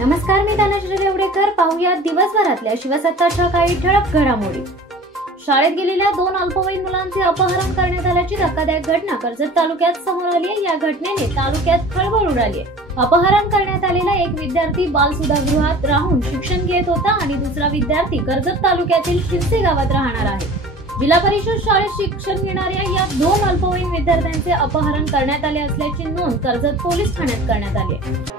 नमस्कार, मी धनश्री रेवडेकर. पाहूया दिवसभरातल्या शिवसत्ताच्या काही ठळक घडामोडी. शाळेत गेलेल्या 2 अल्पवयीन मुलांचे अपहरण करण्यात आल्याची धक्कादायक घटना कर्जत तालुक्यात समोर आली आहे. या घटनेने तालुक्यात खळबळ उडाली आहे. अपहरण करण्यात आलेला एक विद्यार्थी बालसुधागृहात राहून शिक्षण घेत होता आणि दुसरा विद्यार्थी कर्जत तालुक्यातील शिरसे गावात राहणार आहे. जिल्हा परिषद शाळेत शिक्षण घेणाऱ्या या 2 अल्पवयीन विद्यार्थ्यांचे अपहरण करण्यात आले असल्याची नोंद कर्जत पोलीस ठाण्यात करण्यात आली आहे.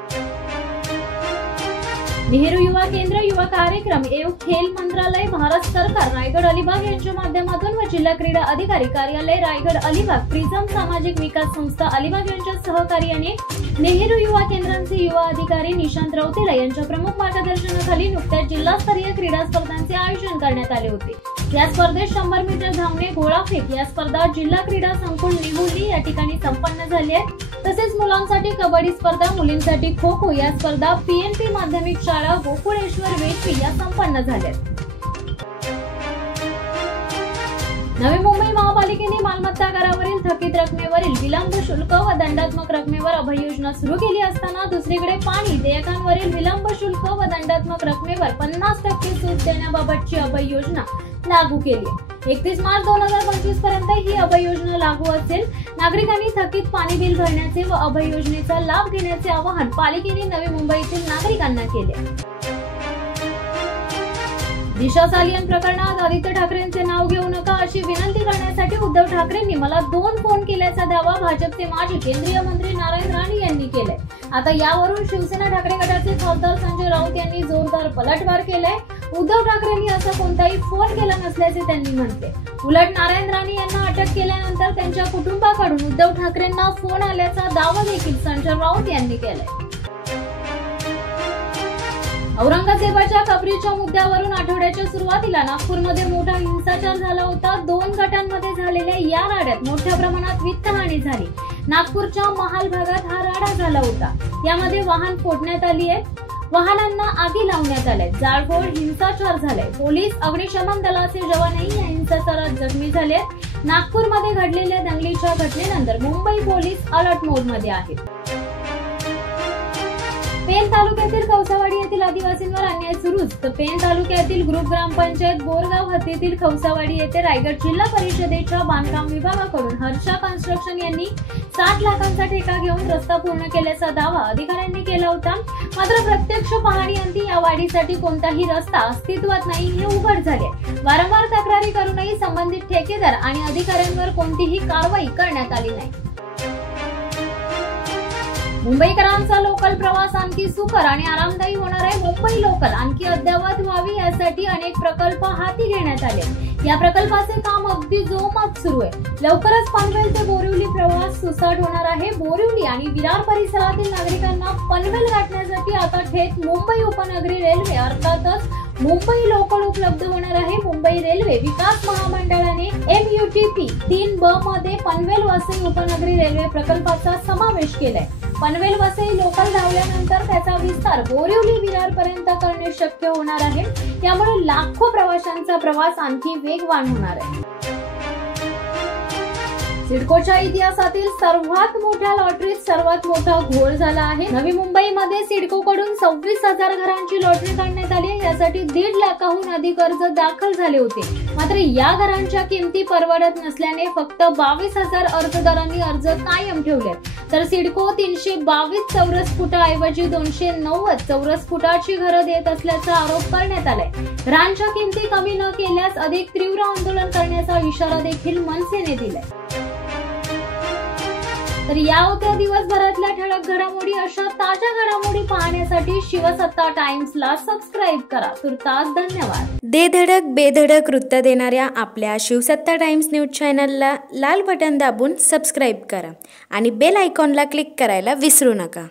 नेहरू युवा केंद्र युवा कार्यक्रम एवं खेल मंत्रालय, भारत सरकार, रायगड अलिबाग यांच्या माध्यमातून व जिल्हा क्रीडा अधिकारी कार्यालय रायगड अलिबाग, प्रिझम सामाजिक विकास संस्था अलिबाग यांच्या सहकार्याने नेहरू युवा केंद्रांचे युवा अधिकारी निशांत राऊतेला यांच्या प्रमुख मार्गदर्शनाखाली नुकत्याच जिल्हास्तरीय क्रीडा स्पर्धांचे आयोजन करण्यात आले होते. या स्पर्धेत 100 मीटर धावणे, गोळाफेक या स्पर्धा जिल्हा क्रीडा संकुल निहुली या ठिकाणी संपन्न झाली आहे. तसेच मुलांसाठी कबड्डी स्पर्धा, मुलींसाठी खो खो या स्पर्धा पीएनपी माध्यमिक शाळा गोकुळेश्वर वेठवी या संपन्न झाल्या. नवी मुंबई महापालिकेने मालमत्ता करावरील थकीत रकमेवरील विलंब शुल्क व दंडात्मक रकमेवर अभय योजना सुरू केली असताना दुसरीकडे पाणी देयकांवरील विलंब शुल्क व दंडात्मक रकमेवर 50% सूट देण्याबाबतची अभय योजना लागू केली आहे. 31 मार्च 2025 पर्यंत ही अभय योजना लागू असेल. नागरिकांनी थकीत पाणी बिल भरण्याचे व अभय योजनेचा लाभ घेण्याचे आवाहन पालिकेने नवी मुंबईतील नागरिकांना केले. दिशा सालियन प्रकरणात आदित्य ठाकरेंचे नाव घेऊ नका अशी विनंती करण्यासाठी उद्धव ठाकरेंनी मला 2 फोन केल्याचा दावा भाजपचे माजी केंद्रीय मंत्री नारायण राणे यांनी केलाय. आता यावरून शिवसेना ठाकरे गटाचे खासदार संजय राऊत यांनी जोरदार पलटवार केलाय. उद्धव ठाकरेंनी असा कोणताही फोन केला नसल्याचे त्यांनी म्हटले. उलट नारायण राणे यांना अटक केल्यानंतर त्यांच्या कुटुंबाकडून उद्धव ठाकरेंना फोन आल्याचा दावा देखील संजय राऊत यांनी केलाय. औरंगजेबाच्या कबरीच्या मुद्द्यावरून आठवड्याच्या सुरुवातीला नागपूरमध्ये मोठा हिंसाचार झाला होता. 2 गटांमध्ये झालेल्या या राड्यात मोठ्या प्रमाणात वित्तहानी झाली. नागपूरच्या महाल भागात हा राडा झाला होता. यामध्ये वाहन फोडण्यात आली आहे, वाहनांना आगी लावण्यात आल्या, जाळपोळ, हिंसाचार झालाय. पोलीस, अग्निशमन दलाचे जवानही या हिंसाचारात जखमी झाले. नागपूरमध्ये घडलेल्या दंगलीच्या घटनेनंतर मुंबई पोलीस अलर्ट मोडमध्ये आहेत. पेन तालुक्यातील कौसावाडी येथील आदिवासींवर अन्याय सुरूच. तर पेन तालुक्यातील ग्रुप ग्रामपंचायत बोरगाव हद्दीतील कौसावाडी येथे रायगड जिल्हा परिषदेच्या बांधकाम विभागाकडून हर्षा कन्स्ट्रक्शन यांनी 60 लाखांचा ठेका घेऊन रस्ता पूर्ण केल्याचा दावा अधिकाऱ्यांनी केला होता. मात्र प्रत्यक्ष पाहणीअंती या वाढीसाठी कोणताही रस्ता अस्तित्वात नाही हे उघड झाले. वारंवार तक्रारी करूनही संबंधित ठेकेदार आणि अधिकाऱ्यांवर कोणतीही कारवाई करण्यात आली नाही. मुंबईकरांचा लोकल प्रवास आणखी सुकर आणि आरामदायी होणार आहे. मुंबई लोकल आणखी अद्ययावत व्हावी यासाठी अनेक प्रकल्प हाती घेण्यात आले. या प्रकल्पाचे काम अगदी जोमात सुरू आहे. लवकरच पनवेल ते बोरिवली प्रवास सुसाट होणार आहे. बोरिवली आणि विरार परिसरातील नागरिकांना पनवेल गाठण्यासाठी आता थेट मुंबई उपनगरी रेल्वे अर्थातच मुंबई लोकल उपलब्ध होणार आहे. मुंबई रेल्वे विकास महामंडळाने MUTP 3B मध्ये पनवेल वसई उपनगरी रेल्वे प्रकल्पाचा समावेश केलाय. पनवेल वसई लोकल धावल्यानंतर त्याचा विस्तार बोरिवली विरार पर्यंत करणे शक्य होणार आहे. त्यामुळे लाखो प्रवाशांचा प्रवास आणखी वेगवान होणार आहे. सिडकोच्या इतिहासातील सर्वात मोठ्या लॉटरीत सर्वात मोठा घोळ झाला आहे. नवी मुंबईमध्ये सिडकोकडून 26,000 घरांची लॉटरी काढण्यात आली. यासाठी 1.5 लाखाहून अधिक अर्ज दाखल झाले होते. मात्र या घरांच्या किमती परवडत नसल्याने फक्त 22,000 अर्जदारांनी अर्ज कायम ठेवले. तर सिडको 322 चौरस फुटाऐवजी 290 चौरस फुटाची घरं देत असल्याचा आरोप करण्यात आलाय. घरांच्या किमती कमी न केल्यास अधिक तीव्र आंदोलन करण्याचा इशारा देखील मनसेने दिलाय. तर या होत्या दिवसभरातल्या ठळक घडामोडी. अशा ताज्या घडामोडी पाहण्यासाठी शिवसत्ता टाइम्सला सबस्क्राईब करा. तुर्तास धन्यवाद. दे धडक बेधडक वृत्त देणाऱ्या आपल्या शिवसत्ता टाइम्स न्यूज चॅनलला लाल बटन दाबून सबस्क्राईब करा आणि बेल आयकॉनला क्लिक करायला विसरू नका.